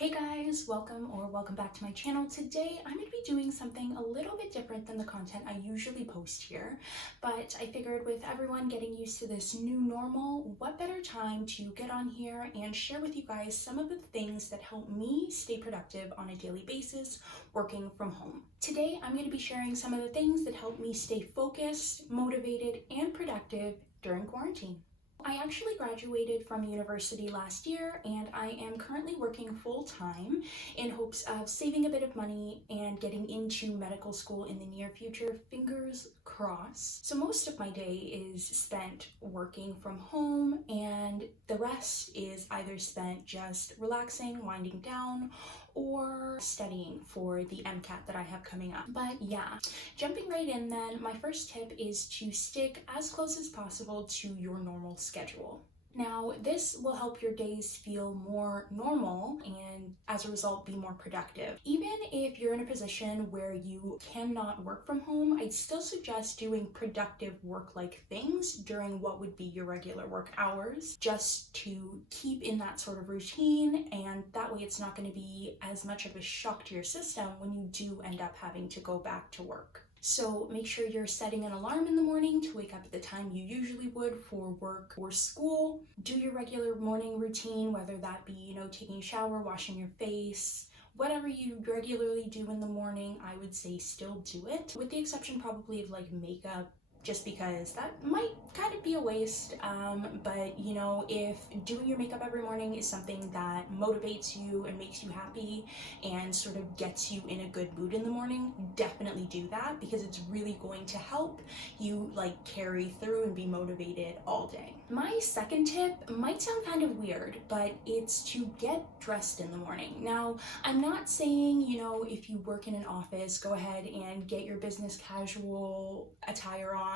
Hey guys, welcome back to my channel. Today I'm going to be doing something a little bit different than the content I usually post here, but I figured with everyone getting used to this new normal, what better time to get on here and share with you guys some of the things that help me stay productive on a daily basis working from home. Today I'm going to be sharing some of the things that help me stay focused, motivated, and productive during quarantine. I actually graduated from university last year and I am currently working full-time in hopes of saving a bit of money and getting into medical school in the near future, fingers crossed. So most of my day is spent working from home and the rest is either spent just relaxing, winding down, or studying for the MCAT that I have coming up. But yeah, jumping right in then, my first tip is to stick as close as possible to your normal schedule. Now, this will help your days feel more normal and as a result be more productive. Even if you're in a position where you cannot work from home, I'd still suggest doing productive work-like things during what would be your regular work hours, just to keep in that sort of routine, and that way it's not going to be as much of a shock to your system when you do end up having to go back to work. So make sure you're setting an alarm in the morning to wake up at the time you usually would for work or school. Do your regular morning routine, whether that be, taking a shower, washing your face, whatever you regularly do in the morning, I would say still do it. With the exception probably of like makeup, just because that might kind of be a waste, but if doing your makeup every morning is something that motivates you and makes you happy and sort of gets you in a good mood in the morning, definitely do that, because it's really going to help you carry through and be motivated all day. My second tip might sound kind of weird, but it's to get dressed in the morning. Now, I'm not saying, if you work in an office, go ahead and get your business casual attire on,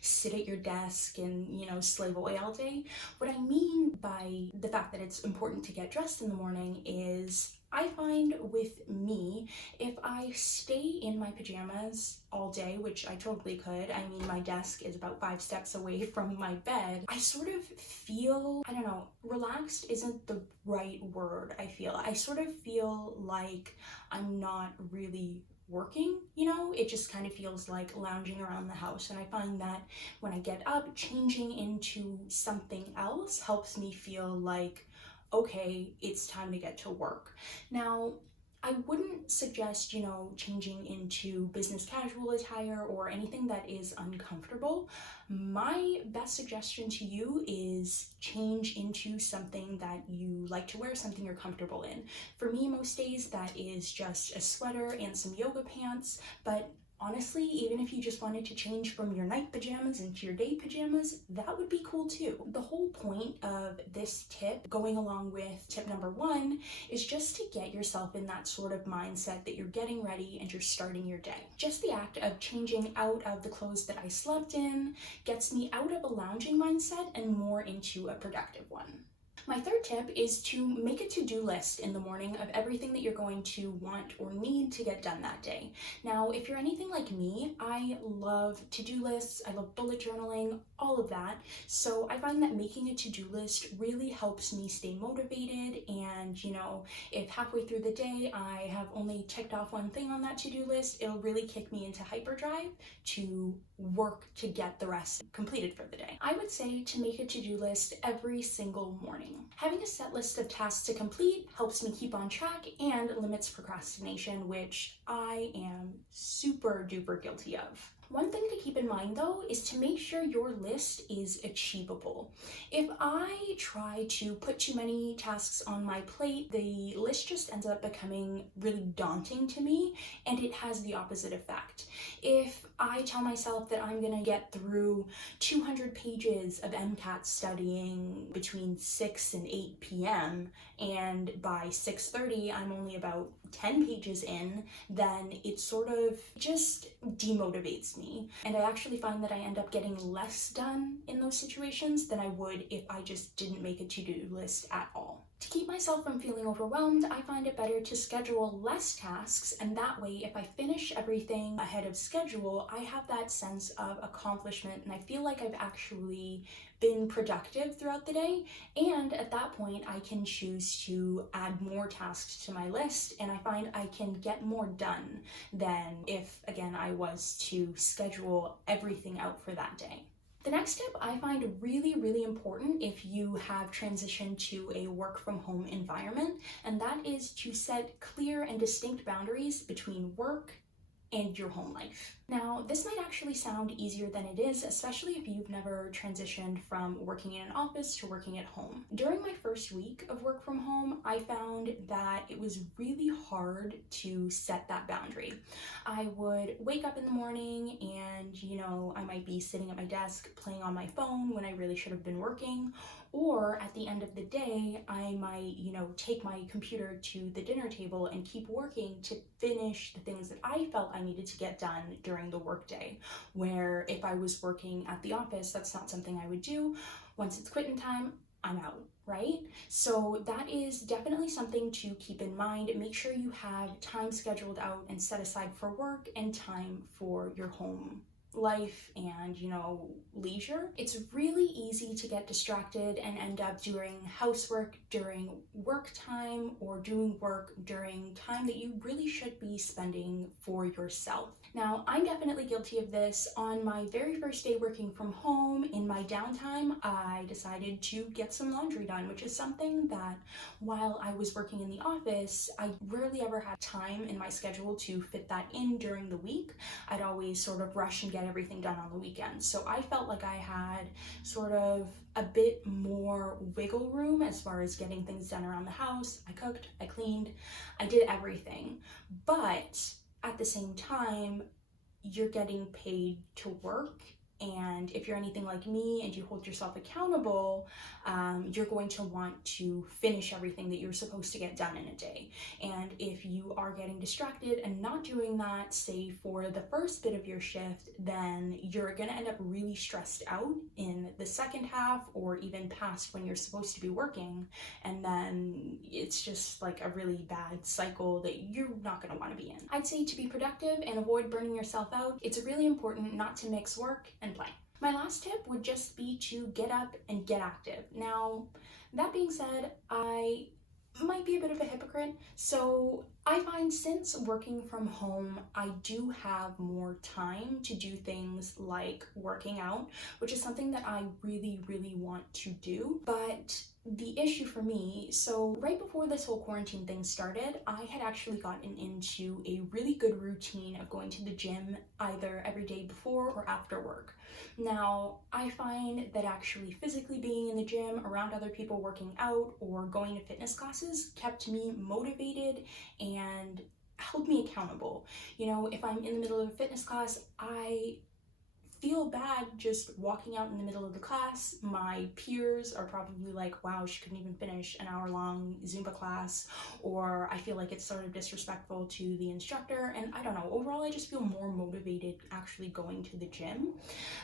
sit at your desk and slave away all day. What I mean by the fact that it's important to get dressed in the morning is I find with me, if I stay in my pajamas all day, which I totally could, I mean my desk is about 5 steps away from my bed, I sort of feel, I don't know, relaxed isn't the right word. I sort of feel like I'm not really working, it just kind of feels like lounging around the house. And I find that when I get up, changing into something else helps me feel like, okay, it's time to get to work. Now, I wouldn't suggest, changing into business casual attire or anything that is uncomfortable. My best suggestion to you is change into something that you like to wear, something you're comfortable in. For me, most days, that is just a sweater and some yoga pants, but honestly, even if you just wanted to change from your night pajamas into your day pajamas, that would be cool too. The whole point of this tip, going along with tip number 1, is just to get yourself in that sort of mindset that you're getting ready and you're starting your day. Just the act of changing out of the clothes that I slept in gets me out of a lounging mindset and more into a productive one. My third tip is to make a to-do list in the morning of everything that you're going to want or need to get done that day. Now, if you're anything like me, I love to-do lists, I love bullet journaling, all of that. So I find that making a to-do list really helps me stay motivated, and if halfway through the day I have only checked off one thing on that to-do list, it'll really kick me into hyperdrive to work to get the rest completed for the day. I would say to make a to-do list every single morning. Having a set list of tasks to complete helps me keep on track and limits procrastination, which I am super duper guilty of. One thing to keep in mind though is to make sure your list is achievable. If I try to put too many tasks on my plate, the list just ends up becoming really daunting to me, and it has the opposite effect. If I tell myself that I'm gonna get through 200 pages of MCAT studying between 6 and 8 p.m. and by 6:30 I'm only about 10 pages in, then it sort of just demotivates me. And I actually find that I end up getting less done in those situations than I would if I just didn't make a to-do list at all. To keep myself from feeling overwhelmed, I find it better to schedule less tasks, and that way, if I finish everything ahead of schedule, I have that sense of accomplishment and I feel like I've actually been productive throughout the day. And at that point, I can choose to add more tasks to my list, and I find I can get more done than if, again, I was to schedule everything out for that day. The next tip I find really important if you have transitioned to a work from home environment, and that is to set clear and distinct boundaries between work and your home life. Now, this might actually sound easier than it is, especially if you've never transitioned from working in an office to working at home. During my first week of work from home, I found that it was really hard to set that boundary. I would wake up in the morning and, I might be sitting at my desk playing on my phone when I really should have been working, or at the end of the day, I might, take my computer to the dinner table and keep working to finish the things that I felt I needed to get done during the workday. Where if I was working at the office, that's not something I would do. Once it's quitting time, I'm out, right? So that is definitely something to keep in mind. Make sure you have time scheduled out and set aside for work and time for your home life and leisure. It's really easy to get distracted and end up doing housework during work time or doing work during time that you really should be spending for yourself. Now, I'm definitely guilty of this. On my very first day working from home, in my downtime, I decided to get some laundry done, which is something that while I was working in the office, I rarely ever had time in my schedule to fit that in during the week. I'd always sort of rush and get everything done on the weekends. So I felt like I had sort of a bit more wiggle room as far as getting things done around the house. I cooked, I cleaned, I did everything. But at the same time, you're getting paid to work. And if you're anything like me and you hold yourself accountable, you're going to want to finish everything that you're supposed to get done in a day. And if you are getting distracted and not doing that, say for the first bit of your shift, then you're going to end up really stressed out in the second half or even past when you're supposed to be working. And then it's just like a really bad cycle that you're not going to want to be in. I'd say to be productive and avoid burning yourself out, it's really important not to mix work and play. My last tip would just be to get up and get active. Now, that being said, I might be a bit of a hypocrite. So I find since working from home, I do have more time to do things like working out, which is something that I really want to do. But the issue for me, so right before this whole quarantine thing started, I had actually gotten into a really good routine of going to the gym either every day before or after work. Now, I find that actually physically being in the gym around other people working out or going to fitness classes kept me motivated and held me accountable. If I'm in the middle of a fitness class, I feel bad just walking out in the middle of the class. My peers are probably like, wow, she couldn't even finish an hour-long Zumba class, or I feel like it's sort of disrespectful to the instructor, and I don't know, overall I just feel more motivated actually going to the gym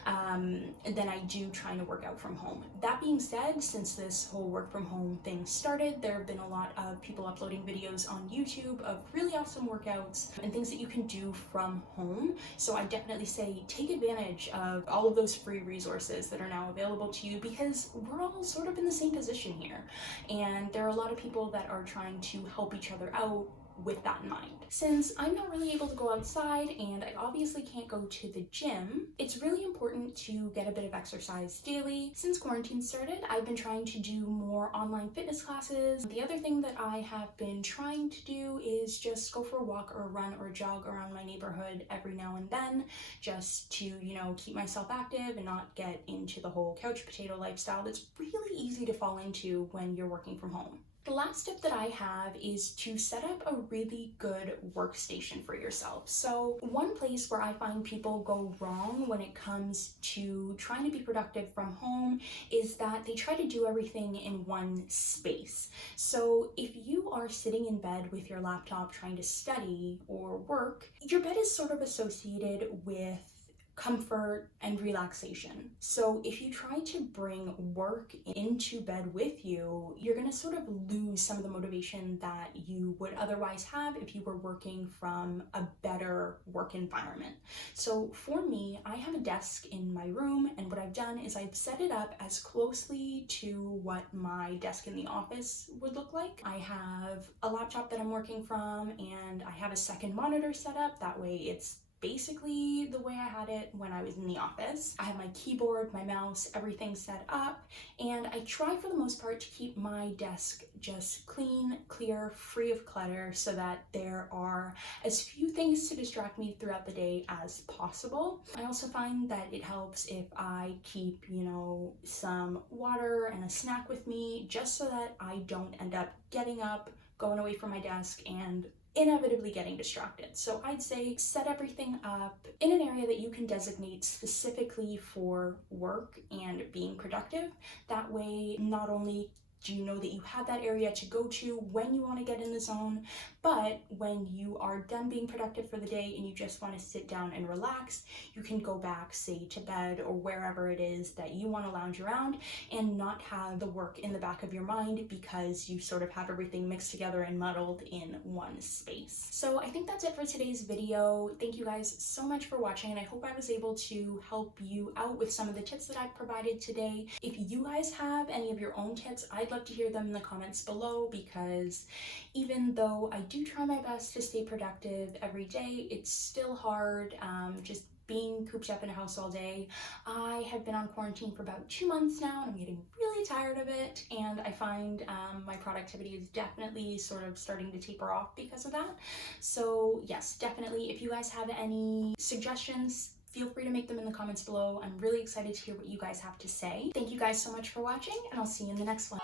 than I do trying to work out from home. That being said, since this whole work from home thing started, there have been a lot of people uploading videos on YouTube of really awesome workouts and things that you can do from home. So I definitely say take advantage of all of those free resources that are now available to you, because we're all sort of in the same position here. And there are a lot of people that are trying to help each other out with that in mind. Since I'm not really able to go outside and I obviously can't go to the gym, it's really important to get a bit of exercise daily. Since quarantine started, I've been trying to do more online fitness classes. The other thing that I have been trying to do is just go for a walk or a run or a jog around my neighborhood every now and then, just to, keep myself active and not get into the whole couch potato lifestyle that's really easy to fall into when you're working from home. The last tip that I have is to set up a really good workstation for yourself. So one place where I find people go wrong when it comes to trying to be productive from home is that they try to do everything in one space. So if you are sitting in bed with your laptop trying to study or work, your bed is sort of associated with comfort, and relaxation. So if you try to bring work into bed with you, you're gonna sort of lose some of the motivation that you would otherwise have if you were working from a better work environment. So for me, I have a desk in my room, and what I've done is I've set it up as closely to what my desk in the office would look like. I have a laptop that I'm working from, and I have a second monitor set up. That way it's basically the way I had it when I was in the office. I have my keyboard, my mouse, everything set up, and I try for the most part to keep my desk just clean, clear, free of clutter so that there are as few things to distract me throughout the day as possible. I also find that it helps if I keep, some water and a snack with me just so that I don't end up getting up, going away from my desk, and inevitably getting distracted. So I'd say set everything up in an area that you can designate specifically for work and being productive. That way, not only do you know that you have that area to go to when you want to get in the zone, but when you are done being productive for the day and you just want to sit down and relax, you can go back, say, to bed or wherever it is that you want to lounge around and not have the work in the back of your mind because you sort of have everything mixed together and muddled in one space. So I think that's it for today's video. Thank you guys so much for watching, and I hope I was able to help you out with some of the tips that I've provided today. If you guys have any of your own tips, I'd love to hear them in the comments below, because even though I do try my best to stay productive every day, it's still hard just being cooped up in a house all day. I have been on quarantine for about 2 months now, and I'm getting really tired of it, and I find my productivity is definitely sort of starting to taper off because of that. So yes, definitely, if you guys have any suggestions, feel free to make them in the comments below. I'm really excited to hear what you guys have to say. Thank you guys so much for watching, and I'll see you in the next one.